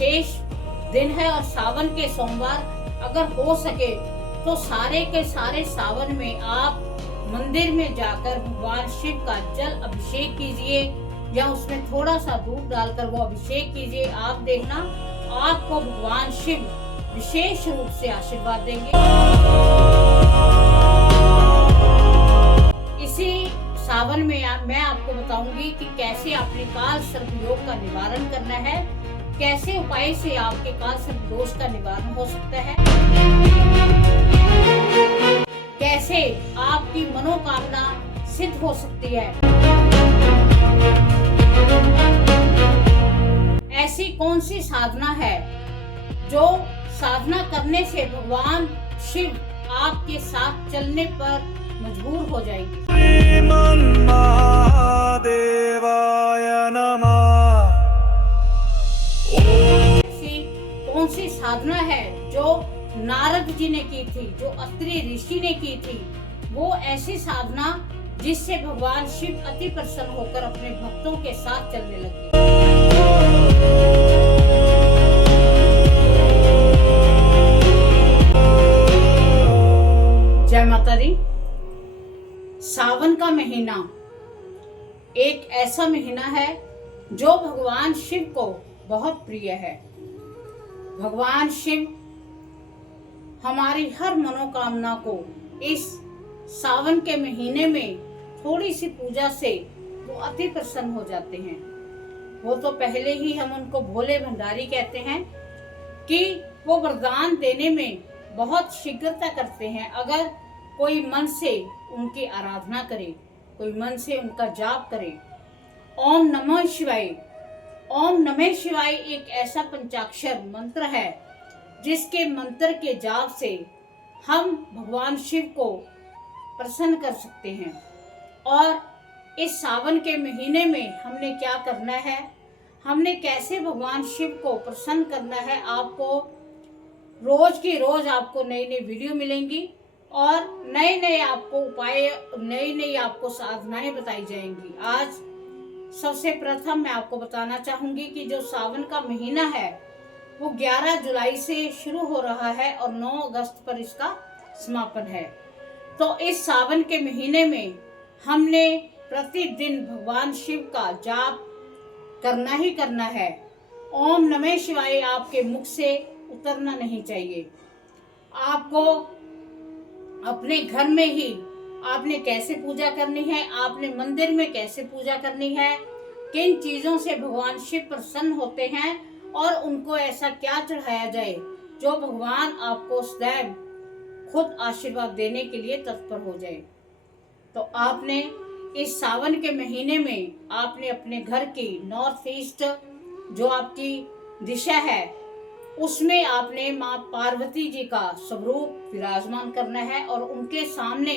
विशेष दिन है और सावन के सोमवार अगर हो सके तो सारे के सारे सावन में आप मंदिर में जाकर भगवान शिव का जल अभिषेक कीजिए या उसमें थोड़ा सा दूध डालकर वो अभिषेक कीजिए। आप देखना आपको भगवान शिव विशेष रूप से आशीर्वाद देंगे। इसी सावन में मैं आपको बताऊंगी कि कैसे अपने काल सर्प योग का निवारण करना है, कैसे उपाय से आपके काल सर्प दोष का निवारण हो सकता है, कैसे आपकी मनोकामना सिद्ध हो सकती है। ऐसी कौन सी साधना है जो साधना करने से भगवान शिव आपके साथ चलने पर मजबूर हो जाएंगे। ऐसी कौन सी साधना है जो नारद जी ने की थी, जो अत्रि ऋषि ने की थी, वो ऐसी साधना जिससे भगवान शिव अति प्रसन्न होकर अपने भक्तों के साथ चलने लगे। जय माता दी। सावन का महीना एक ऐसा महीना है जो भगवान शिव को बहुत प्रिय है। भगवान शिव हमारी हर मनोकामना को इस सावन के महीने में थोड़ी सी पूजा से वो अति प्रसन्न हो जाते हैं। वो तो पहले ही हम उनको भोले भंडारी कहते हैं कि वो वरदान देने में बहुत शीघ्रता करते हैं। अगर कोई मन से उनकी आराधना करे, कोई मन से उनका जाप करे। ओम नमः शिवाय। ओम नमः शिवाय एक ऐसा पंचाक्षर मंत्र है जिसके मंत्र के जाप से हम भगवान शिव को प्रसन्न कर सकते हैं। और इस सावन के महीने में हमने क्या करना है, हमने कैसे भगवान शिव को प्रसन्न करना है, आपको रोज की रोज आपको नई नई वीडियो मिलेंगी और नए नए आपको उपाय, नई नई आपको साधनाएं बताई जाएंगी। आज सबसे प्रथम मैं आपको बताना चाहूंगी कि जो सावन का महीना है वो 11 जुलाई से शुरू हो रहा है और 9 अगस्त पर इसका समापन है। तो इस सावन के महीने में हमने प्रतिदिन भगवान शिव का जाप करना ही करना है। ओम नमः शिवाय आपके मुख से उतरना नहीं चाहिए। आपको अपने घर में ही आपने कैसे पूजा करनी है, आपने मंदिर में कैसे पूजा करनी है, किन चीजों से भगवान शिव प्रसन्न होते हैं और उनको ऐसा क्या चढ़ाया जाए जो भगवान आपको सदैव खुद आशीर्वाद देने के लिए तत्पर हो जाए। तो आपने इस सावन के महीने में आपने अपने घर की नॉर्थ ईस्ट जो आपकी दिशा है उसमें आपने माँ पार्वती जी का स्वरूप विराजमान करना है और उनके सामने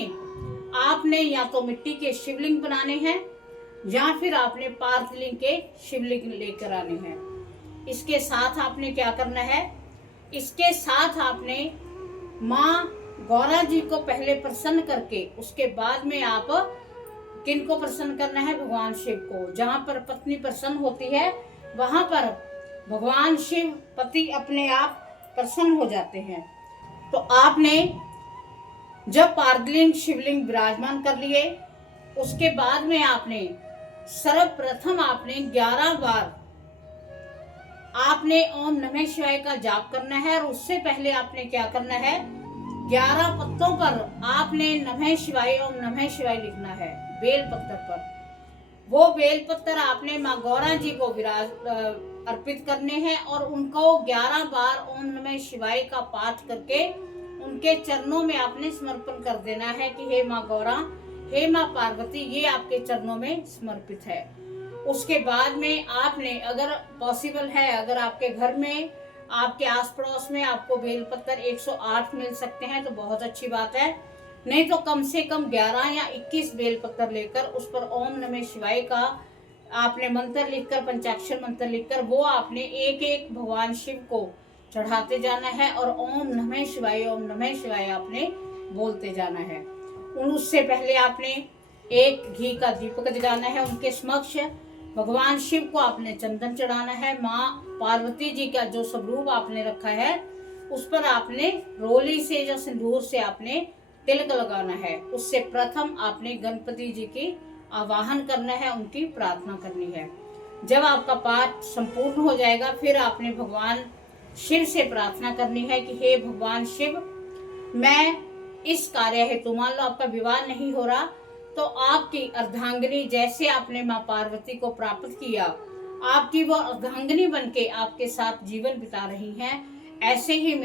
आपने या तो मिट्टी के शिवलिंग बनाने हैं या फिर आपने पार्थलिंग के शिवलिंग लेकर आने हैं। इसके साथ आपने क्या करना है, इसके साथ आपने माँ गौरा जी को पहले प्रसन्न करके उसके बाद में आप किन को प्रसन्न करना है, भगवान शिव को। जहाँ पर पत्नी प्रसन्न होती है वहां पर भगवान शिव पति अपने आप प्रसन्न हो जाते हैं। तो आपने जब पार्थलिंग शिवलिंग विराजमान कर लिए उसके बाद में आपने सर्वप्रथम आपने 11 बार आपने ओम नमः शिवाय का जाप करना है और उससे पहले आपने क्या करना है, 11 पत्तों पर आपने नमः शिवाय ओम नमः शिवाय लिखना है बेल पत्थर पर। वो बेल पत्थर आपने माँ गौरा जी को अर्पित करने हैं और उनको 11 बार ओम नमः शिवाय का पाठ करके उनके चरणों में आपने समर्पण कर देना है कि हे माँ गौरा, हे माँ पार्वती, ये आपके चरणों में समर्पित है। उसके बाद में आपने अगर पॉसिबल है, अगर आपके घर में आपके आस पड़ोस में आपको बेलपत्र 108 मिल सकते हैं तो बहुत अच्छी बात है, नहीं तो कम से कम 11 या 21 बेलपत्र लेकर उस पर ओम नमः शिवाय का आपने मंत्र लिखकर, पंचाक्षर मंत्र लिखकर वो आपने एक एक भगवान शिव को चढ़ाते जाना है और ओम नमः शिवाय आपने बोलते जाना है। उससे पहले आपने एक घी का दीपक जलाना है उनके समक्ष, भगवान शिव को आपने चंदन चढ़ाना है। माँ पार्वती जी का जो स्वरूप आपने रखा है उस पर आपने रोली से या सिंदूर से आपने तिलक लगाना है। उससे प्रथम आपने गणपति जी की आवाहन करना है, उनकी प्रार्थना करनी है। जब आपका पाठ संपूर्ण हो जाएगा फिर आपने भगवान शिव से प्रार्थना करनी है कि हे भगवान शिव, मैं इस कार्य हेतु, मान लो आपका विवाह नहीं हो रहा तो आपकी अर्धांगिनी, जैसे आपने माँ पार्वती को प्राप्त किया, आपकी वो अर्धांगिनी बनके आपके साथ जीवन बिता रही हैं, ऐसे ही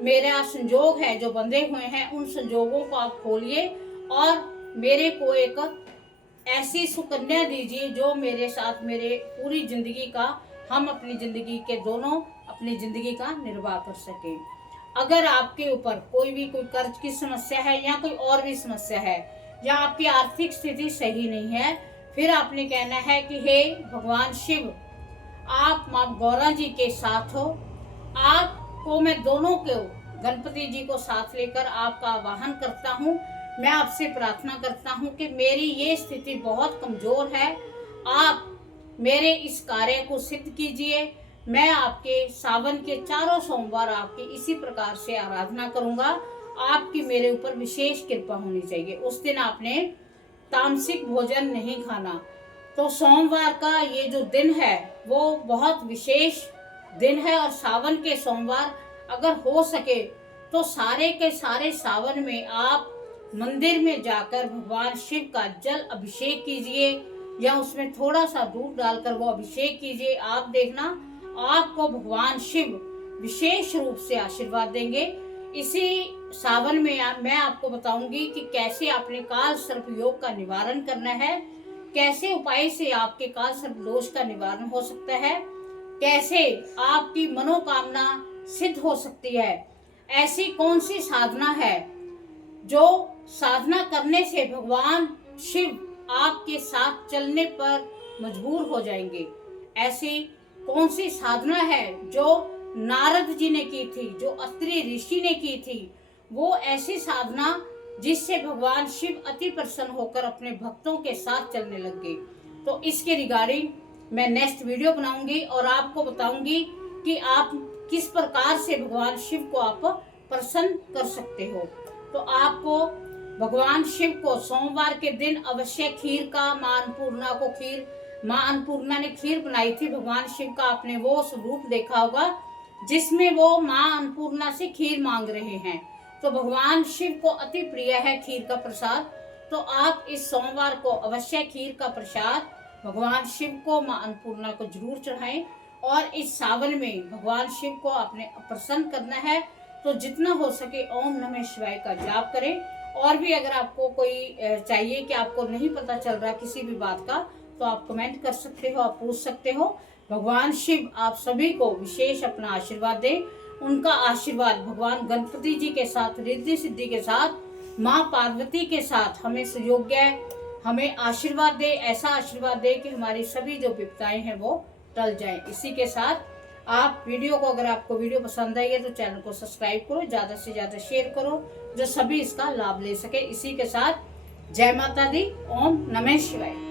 मेरा संजोग है जो बंधे हुए हैं, उन संजोगों को आप खोलिए और मेरे को एक ऐसी सुकन्या दीजिए जो मेरे साथ मेरे पूरी जिंदगी का, हम अपनी जिंदगी के दोनों अपनी जिंदगी का निर्वाह कर सके। अगर आपके ऊपर कोई कर्ज की समस्या है या कोई और भी समस्या है या आपकी आर्थिक स्थिति सही नहीं है, फिर आपने कहना है कि हे भगवान शिव, आप माँ गौरा जी के साथ हो, आपको मैं दोनों को, गणपति जी को साथ लेकर आपका आवाहन करता हूँ। मैं आपसे प्रार्थना करता हूँ कि मेरी ये स्थिति बहुत कमजोर है, आप मेरे इस कार्य को सिद्ध कीजिए। मैं आपके सावन के चारों सोमवार आपकी इसी प्रकार से आराधना करूंगा। आपकी मेरे ऊपर विशेष कृपा होनी चाहिए। उस दिन आपने तामसिक भोजन नहीं खाना। तो सोमवार का ये जो दिन है वो बहुत विशेष दिन है और सावन के सोमवार अगर हो सके तो सारे के सारे सावन में आप मंदिर में जाकर भगवान शिव का जल अभिषेक कीजिए या उसमें थोड़ा सा दूध डालकर वो अभिषेक कीजिए। आप देखना आपको भगवान शिव विशेष रूप से आशीर्वाद देंगे। इसी सावन में मैं आपको बताऊंगी कि कैसे आपने काल सर्प योग का निवारण करना है, कैसे उपाय से आपके काल सर्प दोष का निवारण हो सकता है, कैसे आपकी मनोकामना सिद्ध हो सकती है। ऐसी कौन सी साधना है जो साधना करने से भगवान शिव आपके साथ चलने पर मजबूर हो जाएंगे। ऐसी कौन सी साधना है जो नारद जी ने की थी, जो अत्रि ऋषि ने की थी, वो ऐसी साधना जिससे भगवान शिव अति प्रसन्न होकर अपने भक्तों के साथ चलने लग गए। तो इसके रिगार्डिंग मैं नेक्स्ट वीडियो बनाऊंगी और आपको बताऊंगी कि आप किस प्रकार से भगवान शिव को आप प्रसन्न कर सकते हो। तो आपको भगवान शिव को सोमवार के दिन अवश्य खीर का, माँ अन्नपूर्णा ने खीर बनाई थी भगवान शिव का, आपने वो स्वरूप देखा होगा जिसमें वो माँ अन्नपूर्णा से खीर मांग रहे हैं। तो भगवान शिव को अति प्रिय है खीर का प्रसाद। तो आप इस सोमवार को अवश्य खीर का प्रसाद भगवान शिव को, माँ अन्नपूर्णा को जरूर चढ़ाएं। और इस सावन में भगवान शिव को आपने प्रसन्न करना है तो जितना हो सके ओम नमः शिवाय का जाप करें। और भी अगर आपको कोई चाहिए कि आपको नहीं पता चल रहा किसी भी बात का तो आप कमेंट कर सकते हो, आप पूछ सकते हो। भगवान शिव आप सभी को विशेष अपना आशीर्वाद दें। उनका आशीर्वाद भगवान गणपति जी के साथ, रिद्धि सिद्धि के साथ, माँ पार्वती के साथ हमें सुयोग्य, हमें आशीर्वाद दे, ऐसा आशीर्वाद दे कि हमारी सभी जो विपदाएं हैं वो टल जाएं। इसी के साथ आप वीडियो को, अगर आपको वीडियो पसंद आई है तो चैनल को सब्सक्राइब करो, ज़्यादा से ज़्यादा शेयर करो जो सभी इसका लाभ ले सके। इसी के साथ जय माता दी, ओम नमः शिवाय।